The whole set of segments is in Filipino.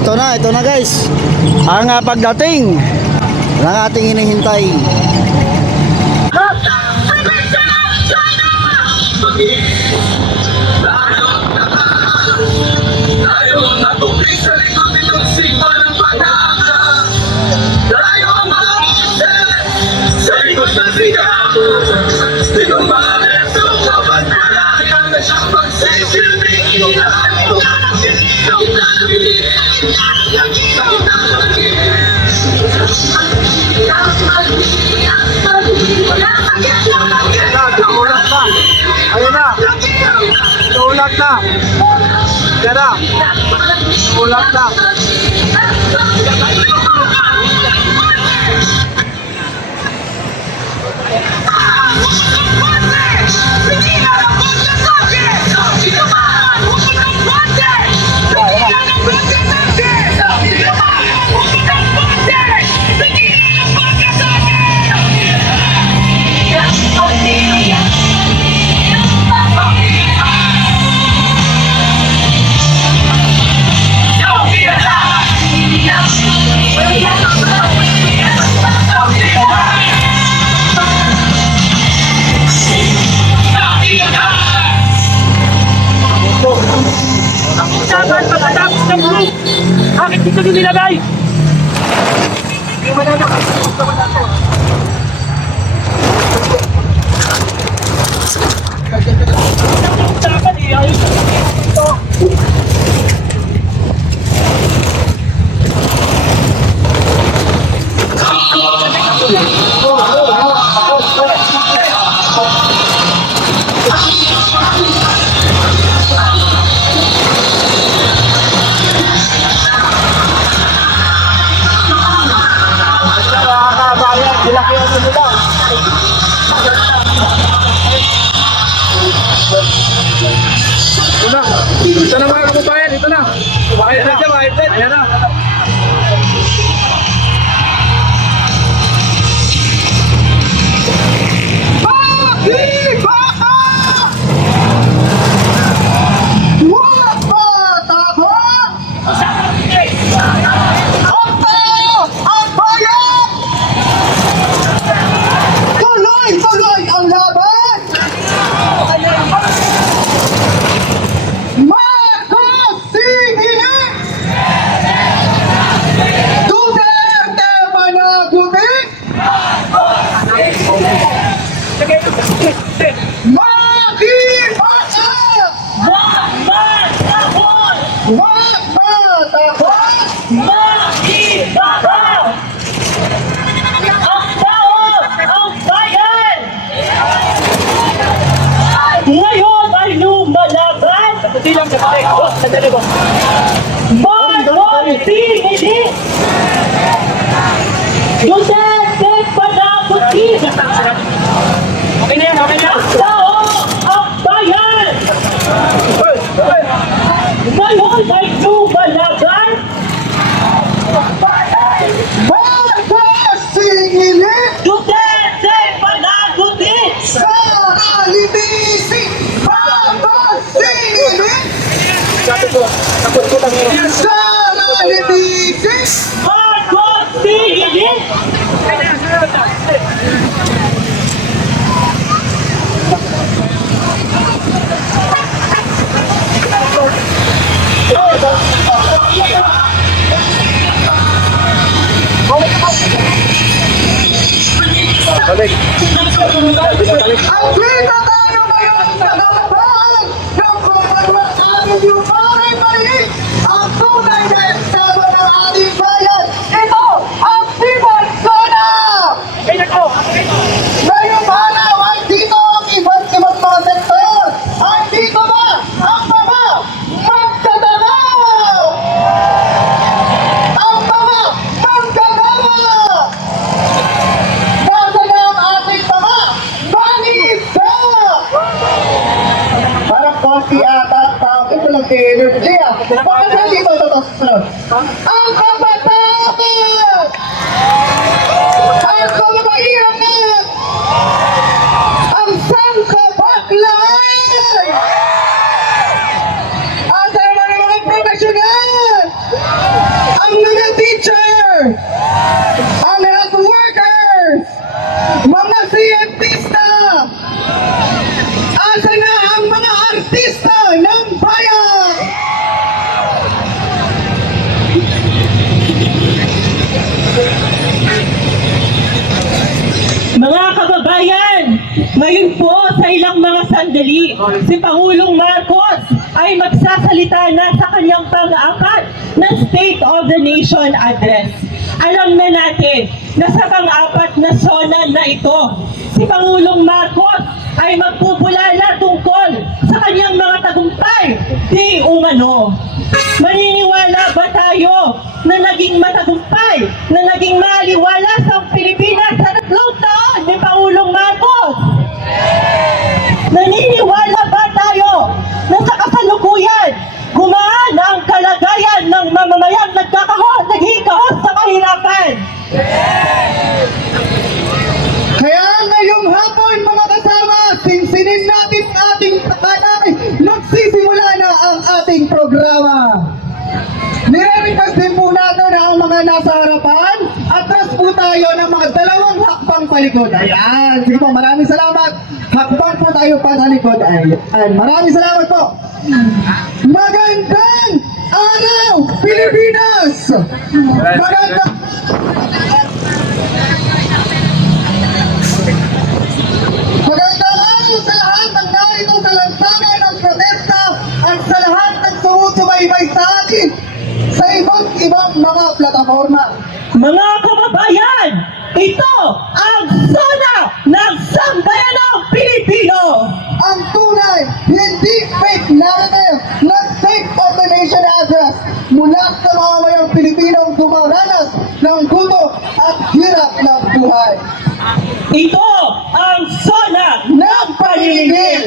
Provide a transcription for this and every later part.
ito na guys. Ang pagdating ng ating hinihintay. Ayun na. Ulat na. Yan na. Ulat na. Bakit dito nyo nilagay? Ito na mga kababayan, ito na. Bahit na siya, bahit na. Ayan na. Tuloy ang laban! Magkasingilin! Duterte managutin! Makipasa! Wag matakot! Wag matakot! Makibabaw! Ang tao, ang bayan! Ngayon ay lumalaban! Sandali lang, sandali ko. Magkasingilin! Duterte panagutin! Okay na yan, okay na. Ang tao, ang bayan! Ngayon ay lumalaban! Magkasingilin! Duterte panagutin! Sa alibisi! Magkasingilin! Sa alibisi! Magkasingilin! Balik. Ang kita tayo ngayon sa laban ng kung ating yung pare mali ang tunay na estado ng ating bayan. Ito ang Tibon Zona! Ngayong araw ay dito ang iba't ibang mga sektor. Ay dito ba ang mga magdadalaw? Ang mga magdadalaw! Nasa na ang ating mga manisa! Parang konti ata at tao. Ito lang si energy ah. Baka na dito ito sa sunod. Ang kabataan! Ang kababaihan! Ang sangkabaklan! Asa naman ang mga profesional! sandali, si Pangulong Marcos ay magsasalita na sa kanyang pang-apat na State of the Nation Address. Alam na natin na sa pang-apat na SONA na ito, si Pangulong Marcos ay magpupulala tungkol sa kanyang mga tagumpay di umano. Maniniwala ba tayo na naging matagumpay, na naging maliwalas ang Pilipinas sa 3 taon ni Pangulong Marcos? Naniniwala ba tayo na sa kasalukuyan, gumaan ang kalagayan ng mamamayang naghihikahos sa kahirapan? Kaya ngayong hapon mga kasama, sinsinin natin ating takanay. Magsisimula na ang ating programa. Nire-request din po natin ang mga nasa harapan. Atras po tayo ng mga 2 hakbang palikod. Ayan. Sige po, maraming salamat. Hakbang po tayo patalikod. Ayan. Maraming salamat po. Magandang araw, Pilipinas! Magandang Magandang araw sa lahat ng narito sa lansangan ng protesta at sa lahat ng sumusubaybay sa atin sa iba't ibang mga plataforma. Mga kababayan, ito ang SONA ng Sambayanang Pilipino! Ang tunay, hindi fake narrative na State of the Nation Address mula sa mga mayang Pilipinong dumaranas ng guto at hirap ng buhay. Ito ang SONA ng paninigil!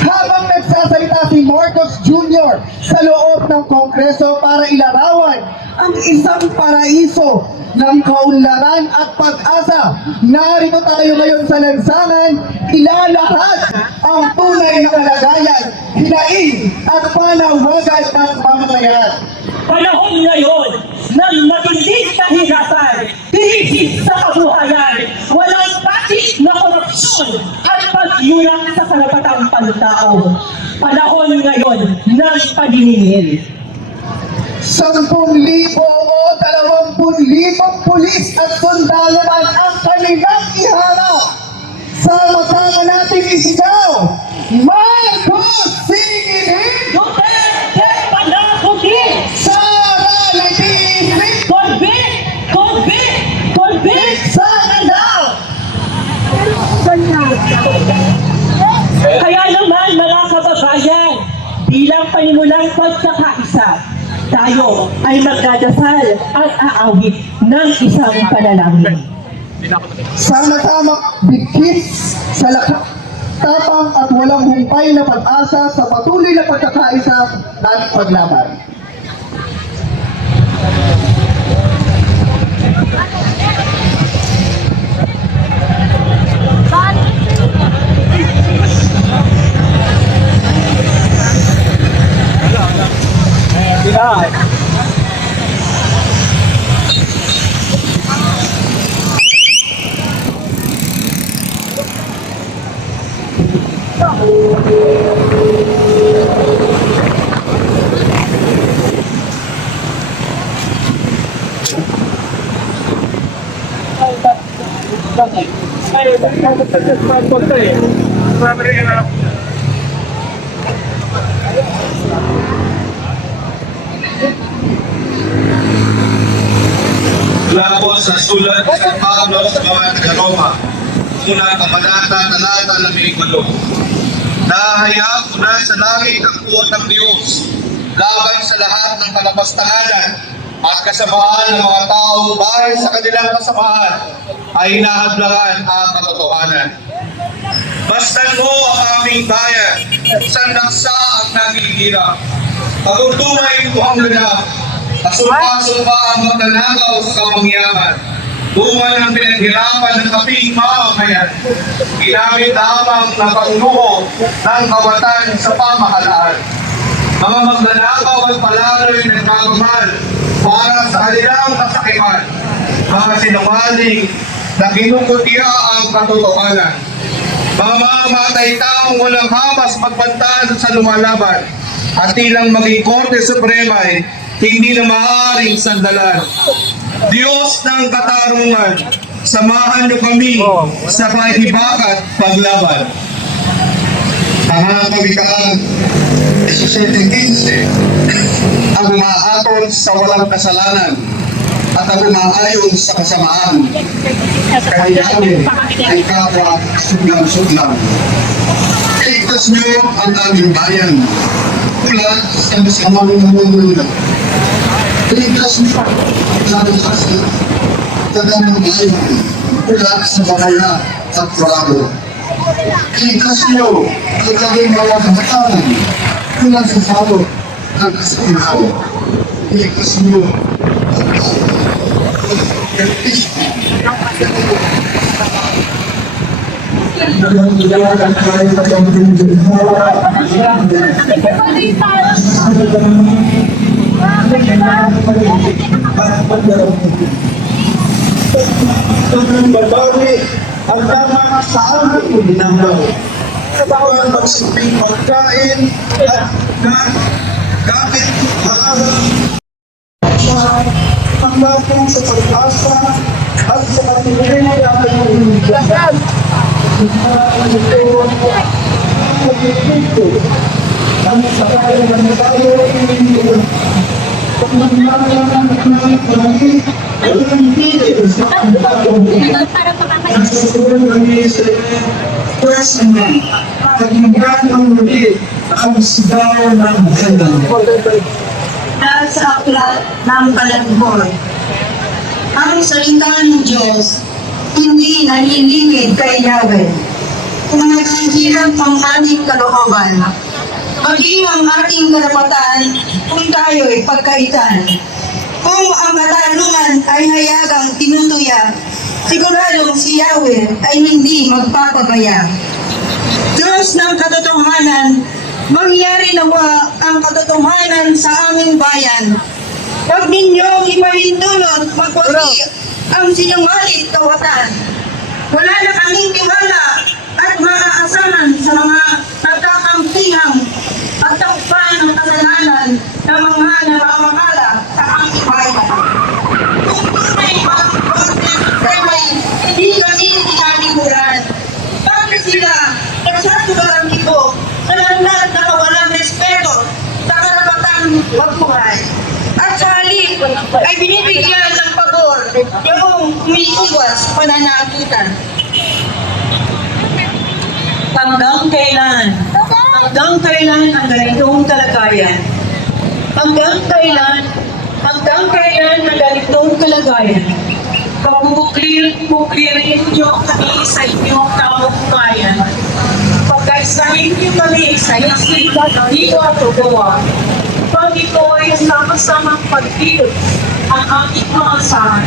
Habang nagsasalita si Marcos Jr. sa loob ng Kongreso para ilarawan ang isang paraiso ng kaunlaran at pag-asa, narito tayo ngayon sa lansangan, ilalahad ang tunay na kalagayan, hinaing at panawagan ng mamamayan. Panahon ngayon ng matinding kahirapan, krisis sa kabuhayan, walang patis na korupsyon at pagyurak sa karapatang pantao. Panahon ngayon ng paniningil. 10,000 o 20,000 pulis at sundalo man ang kanilang iharap. Sama-sama natin isigaw, Marcos Singilin! Duterte panagutin! Sara Letiz! Convict! Convict! Convict! Sana daw! Kaya naman mga kababayan, bilang panimulang pagkakaisa, tayo ay magdadasal at aawit ng isang panalangin. Sama-sama bigkis sa lakas, tapang at walang humpay na pag-asa sa patuloy na pagkakaisa at paglaban. Mula po sa sulat ng San Pablo sa mga taga-Roma, unang kabanata, talata 18. Nahahayag ko na sa langit ang puot ng Diyos, laban sa lahat ng kalapastanganan at kasamaan ng mga taong bahid sa kanilang kasamaan ay hinahadlangan ang katotohanan. Bastan mo ang aming bayan, sa naksa ang naghihirap. Pagurtumay ko ang ganap, kasumpa-sumpa ang magnanakaw sa kamangyaman. Bunga ng pinaghirapan ng kaping mamamayan. Ginamit lamang ng pangnuho ng kawatan sa pamahalaan. Mga magnanakaw at palalo'y nagkakamal para sa kanilang kasakiman. Mga sinungaling na kinukutya ang katotohanan. Mga mamamatay taong walang hamas pagbantaan sa lumalaban at tilang maging Korte Suprema ay hindi na maaaring sandalan. Diyos ng katarungan, samahan niyo kami sa pahibakat paglaban. Mga kawikaan, 17:15, ang umaatol sa walang kasalanan at ang umaayon sa kasamaan. Kaya kami ay kapwa suglang-suglang. Iligtas niyo ang aming bayan mula sa masamang namumulong. Iligtas niyo ang aming taganang bayan mula sa bahaya at trabaho. Iligtas niyo ang aming mga kabataan mula sa salo at kasalanan. Iligtas niyo ang babawi ang tama sa aming ginagawa. Sa bawat pagsiping pagkain at gamit ang batong sa pag-asa at sa katibuhin ng aming ginagawa. Ang sakay ng tayo sa aklat ng Kalagboy. Ang salita ng Diyos hindi nalilingid kay Yahweh. Kung naghihirap ang ating kalooban, maging ang ating karapatan kung tayo'y pagkaitan. Kung ang katanungan ay hayagang tinutuya, siguradong si Yahweh ay hindi magpapabaya. Diyos ng katotohanan, mangyari nawa ang katotohanan sa aming bayan. Huwag ninyong ipahintulot magwagi ang sinungalit kawatan. Wala na kaming tiwala at maaasahan sa mga nagkakampihang at takpan ng kasalanan ng mga namamakala sa aming bayan. Kung tunay mga proses ay hindi kami tinalikuran, bakit sila nagsasulang ibo sa lahat na walang respeto sa karapatang magbuhay? At sa halip ay binibigyan ng pabor yung umiiwas pananagutan. Hanggang kailan? Hanggang kailan ang ganitong kalagayan? Hanggang kailan ang ganitong kalagayan? Pagbubuklin niyo kami sa inyong kabubukayan. Pagkaisahin niyo kami sa isip at dito at ugawa. Pag ito ay sama-samang pagdilos ang ating mga asahan.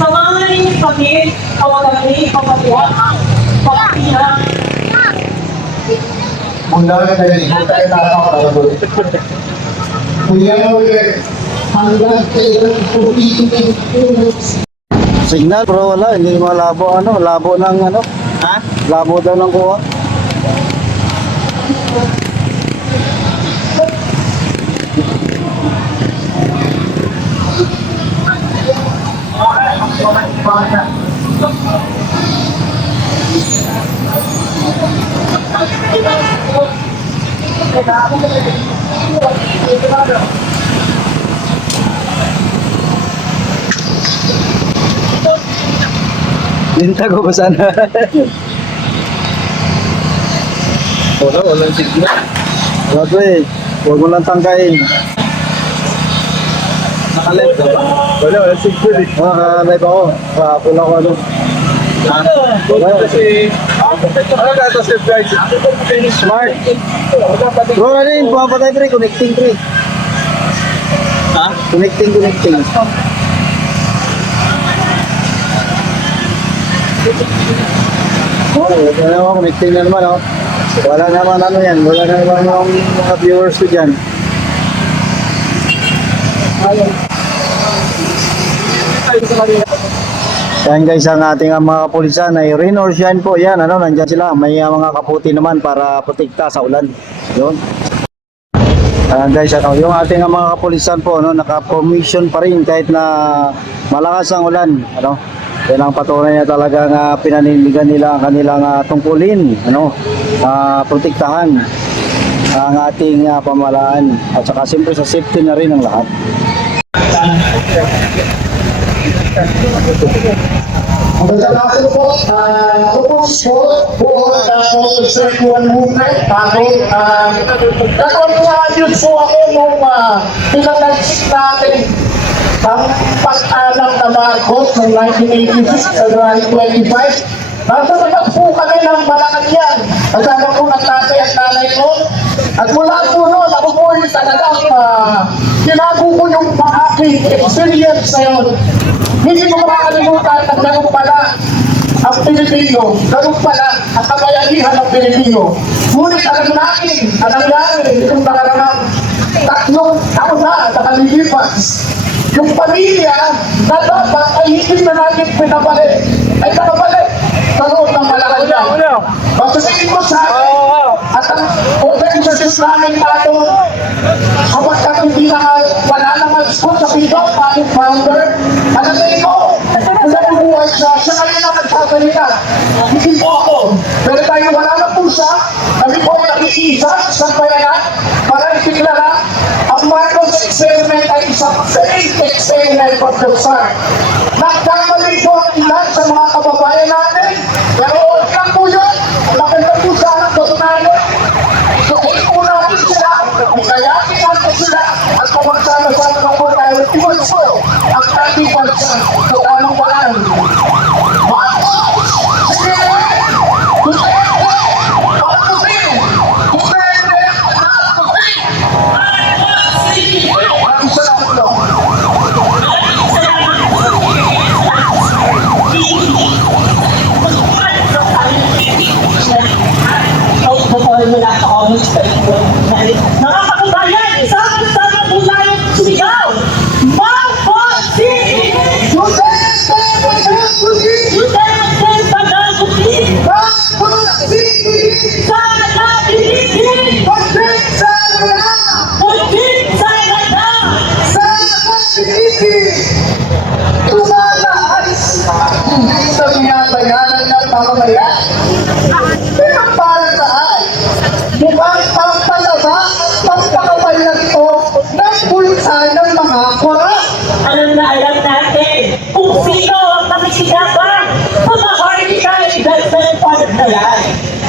Samahan niyo kami, kawalan niyo pagkakawaan, pagkakiyang, Mula dari hotel Tarakot, punya hanggang Signal bro, wala. Hindi malabo ano. Labo ng ano. Ha? Labo daw ng kuha. Linta ko ba sana? Walang signal. Wala eh. Huwag mo lang tangkain. Nakalive ka ba? Wala signal eh. Nakalive ako. Kapul ako ano. Kasi ano ka ito save guys? Smart. Bro, ano yun? Pumapatay pre. Connecting pre. Ha? Connecting. Wala naman, connecting na naman, oh. Wala naman ano yan, wala naman yung mga viewers ko dyan. Yan guys, ang ating mga kapulisan ay rain or shine po, yan, ano, nandyan sila. May mga kaputi naman para protekta sa ulan. Yun. Guys, ano, yung ating mga kapulisan po, no, naka-formation pa rin kahit na malakas ang ulan, ano. Yan ang patunay na talagang pinanindigan nila ang kanilang tungkulin, protektahan ang ating pamahalaan at saka siyempre sa safety na rin ng lahat. Pagkakasal po, tapos po sa Circular Movement, nakakuha po ako nung pinanagsik natin ang pag-alam na Marcos noong 1986, February 25. Nasa naman po kami ng Malacanang, kasama po ng tatay at nanay ko. At mula po noon, ako po yung talagang tinago ko yung aking experience na yun. Hindi ko makakalimutan na ganun pala ang Pilipino, ganun pala ang kabayanihan ng Pilipino. Ngunit alam natin, ang nangyari itong nakararang 3 taon na nakalilipas. Yung pamilya na dapat ay hindi na natin pinabalik, ay nakabalik sa loob ng Malacanang. Masasingin ko sa akin at ang organization namin natin, kapag hindi na wala naman po sa pinto, ating founder, alam ko, kung nabubuhay siya kayo na nagsasalita. Hindi po ako. Pero tayo wala na po siya, kami po ay nakiisa sa bayanan para itiglara ang Marcos experiment ay isang failed experiment from the start. Nagkamali po ang ilan sa mga kababayan natin, pero lang po yun, maganda po sana ang natin. So, kung natin sila, kayakin natin sila, at pamagsama-sama na po tayo, iwalso ang ating bansa sa tamang paraan. Nakakabayan, sama-sama po tayo sumigaw. Marcos City! Duterte Pagaguti! Sana Pilipinas! Putin Sarada! Hindi sa binabayaran ng mamamayan. Pero para saan? Mukhang pampalaba ang pagkakabal na ito ng bulsa ng mga korap. Alam na alam natin kung sino ang makikinaban sa mga hardcore investment fund na yan.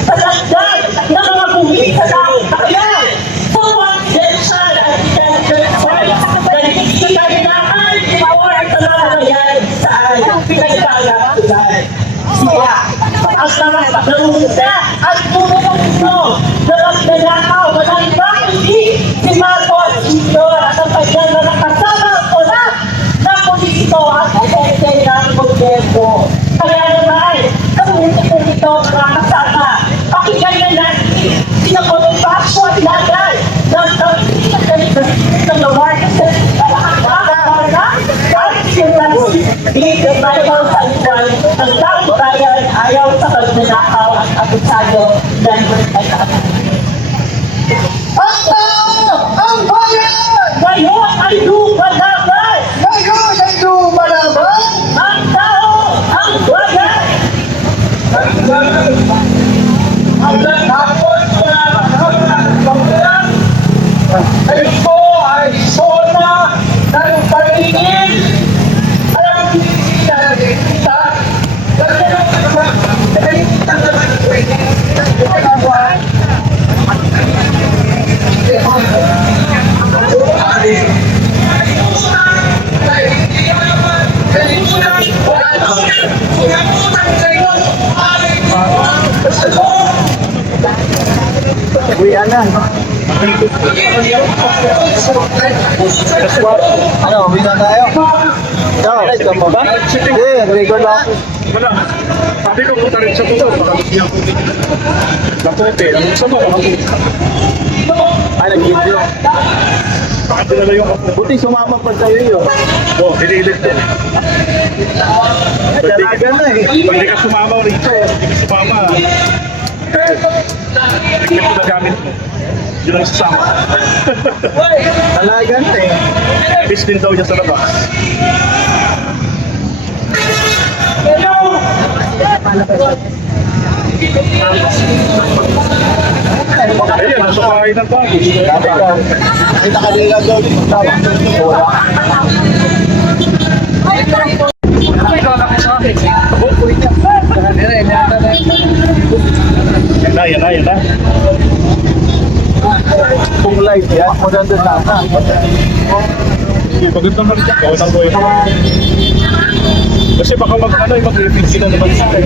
Sa lagdag ng mga bumili sa taong kakayan. So, confidential at intelligence rights na nagkikinaban power sa mga yan saan pinagkagatulan. Siya, ang mga paglalungsa at tumulong ito na magnanakaw walang iba kundi si Marcos Jr. at ang kanyang mga kasama o na politiko at agente ng gobyerno. Kaya naman, kamunin po ito mga kasama. Pakinggan na natin sinakonipasyo at lagal ng ng Marcos Hindi tayo sa iwan ng taong bayan ayaw sa pagnanakaw at abusado ng Ang tao! Ang bayan! ngayon ay lumalaban! Ngayon ay lumalaban! Ang tao, ang bayan! Ang nakapon na pagkakas ay ito ay sona ng paningin. Alam mo, hindi na nakikita. Kasi nakikita naman pwede. Uwian na. Ano, uwi na tayo? Ikaw, ikaw mo ba? Hindi, record lang. Wala. Sabi ko punta rin sa puso. Niya ko. Nakote. Ang sama ko. Ay, nag-video. Bakit nila yung ako? Buti sumama pa sa'yo yun. Oh, dinilit din. Dalaga na eh. Pag di ka sumama rito, hindi ka sumama. Tignan ko na gamit mo. Yun ang sasama. Dalaga na eh. Bis din daw niya sa labas. Ayun, nasa bahay ng bago. Kita kanila doon. Yan na. Kung live yan, maganda sana. Paganda mo rin siya. Gawin ang gawin. Kasi baka mag-repeat sila naman sila.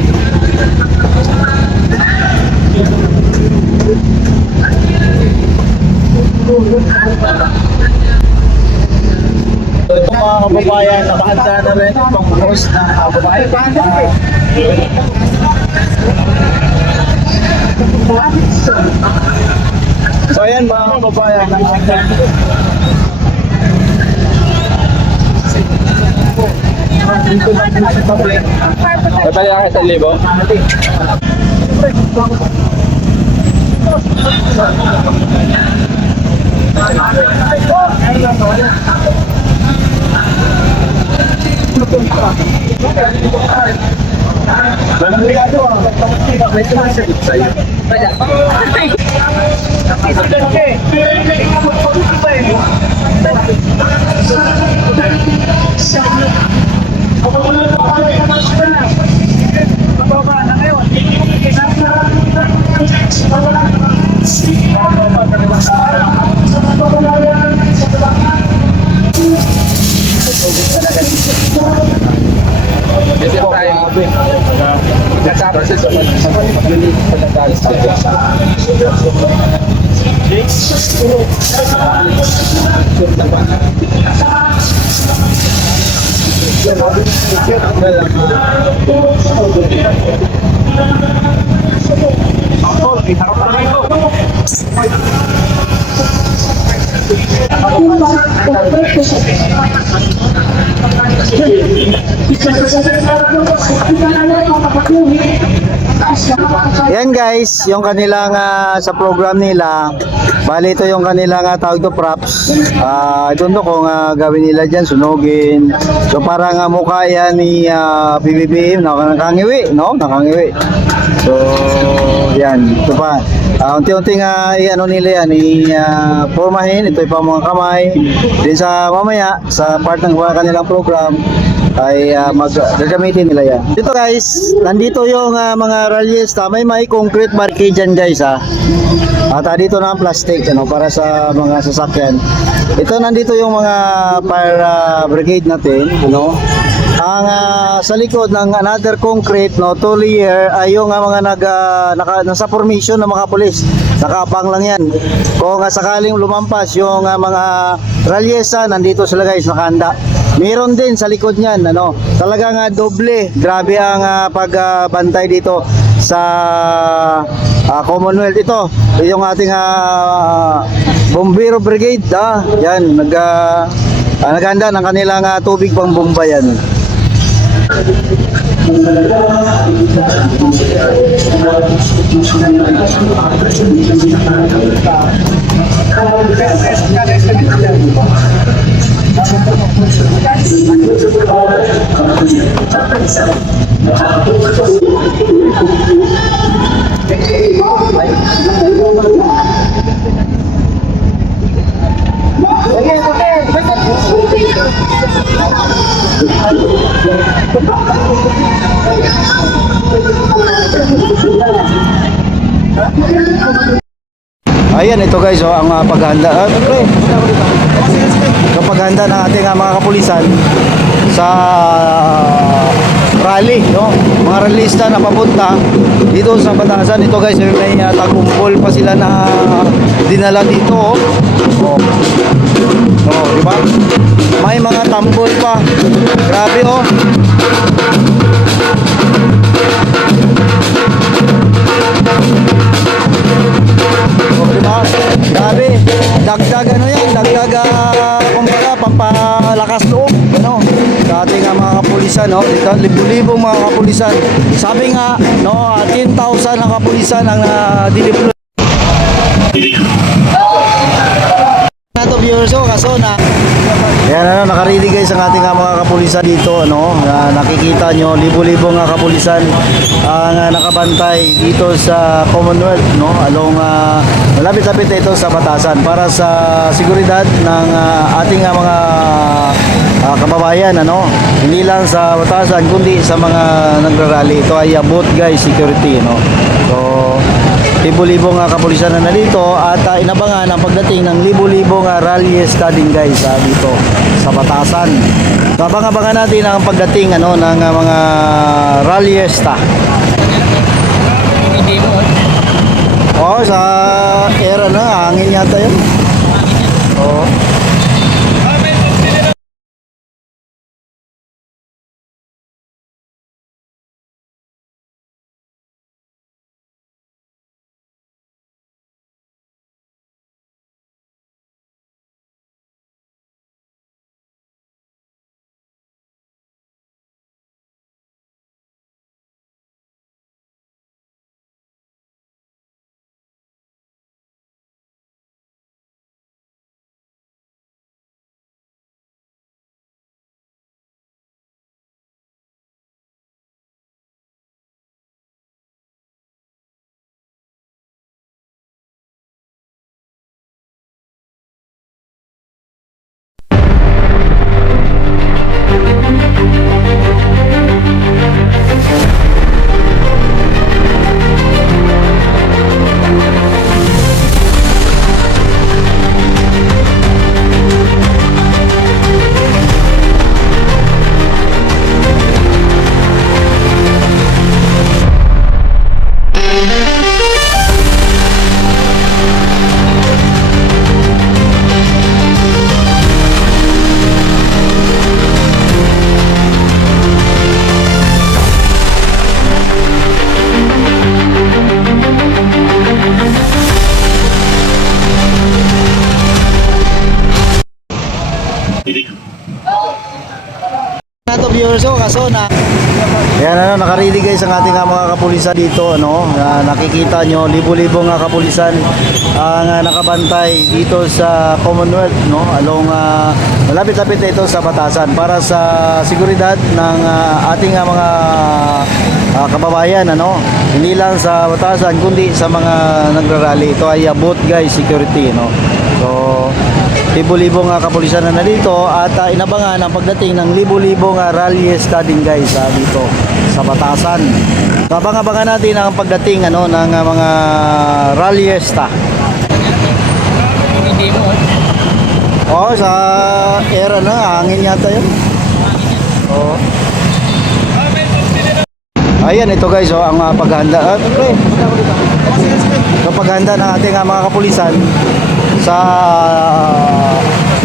So ito mga kababayan, nakahanda na rin itong host ng babae. So ayan mga kababayan, Natali lang sa libo? Yan guys, yung kanilang sa program nila, bali ito yung kanilang tawag to props. I don't know kung gawin nila dyan, sunugin. So parang mukha yan ni PBBM, nakangiwi, no? Nakangiwi. So yan, ito pa. Unti-unti ano nila yan, formahin, ito pa mga kamay. Din sa mamaya, sa part ng kanilang program, ay gagamitin nila yan. Dito guys, nandito yung mga ralyesta, may concrete barricade dyan guys ha. At dito na ang plastic para sa mga sasakyan. Ito nandito yung mga fire brigade natin, Ang sa likod ng another concrete, two layer, ay yung mga nasa formation ng mga pulis. Nakapang lang yan. Kung sakaling lumampas yung mga ralyesa, nandito sila guys, nakahanda. Meron din sa likod niyan, talagang doble. Grabe ang pagbantay dito sa Commonwealth. Ito yung ating Bombero Brigade, yan, naghanda ng kanilang tubig pang bomba yan. Ayan, ito guys, ang paghanda. Paghanda ng ating mga kapulisan sa rally, mga rallyista na papunta dito sa Batasan. Ito guys, may tagumpol pa sila na dinala dito. Diba? May mga tambol pa. Grabe diba? Grabe. Dagdag yan, dagdag kumbaga pampalakas loob, sa ating mga kapulisan, dito libo-libong mga kapulisan. Sabi nga, 10,000 na kapulisan ang dideploy. viewers ko, kaso na yan, nakaready guys ang ating mga kapulisan dito, nakikita nyo, libo-libong kapulisan ang nakabantay dito sa Commonwealth, along malapit-lapit ito sa batasan para sa seguridad ng ating mga kababayan, hindi lang sa batasan kundi sa mga nagrarally. Ito ay both guys security, so libo-libong kapulisan na nandito at inabangan ang pagdating ng libo-libong rallyista din guys dito sa batasan. So, abang-abangan natin ang pagdating ng mga rallyista. Sa era na hangin yata yun. Nato viewers ko, kaso na yan, nakaready guys ang ating mga kapulisan dito, nakikita nyo, libo-libong kapulisan ang nakabantay dito sa Commonwealth, along malapit-lapit ito sa batasan para sa seguridad ng ating mga kababayan, hindi lang sa batasan kundi sa mga nagrarally. Ito ay both guys security, so libo-libong kapulisan na nandito at inabangan ang pagdating ng libo-libong rallyista din guys dito sa batasan. So, abang-abangan natin ang pagdating ng mga rallyista. Sa era na hangin yata yun. Ayan, ito guys, ang paghahanda. So, paghahanda ng ating mga kapulisan sa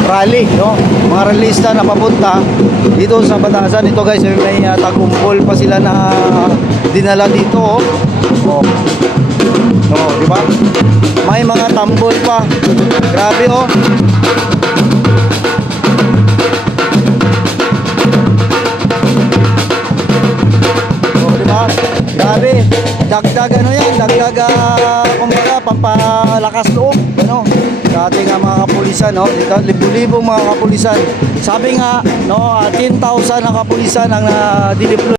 rally, mga rallyista na papunta dito sa batasan. Ito guys, may tagumpol pa sila na dinala dito, di ba? May mga tambol pa, grabe diba? Grabe, dagdag yan, dagdag kumbaga pampalakas loob, sa ating mga kapulisan, dito libo-libong mga kapulisan. Sabi nga, 10,000 na kapulisan ang dineploy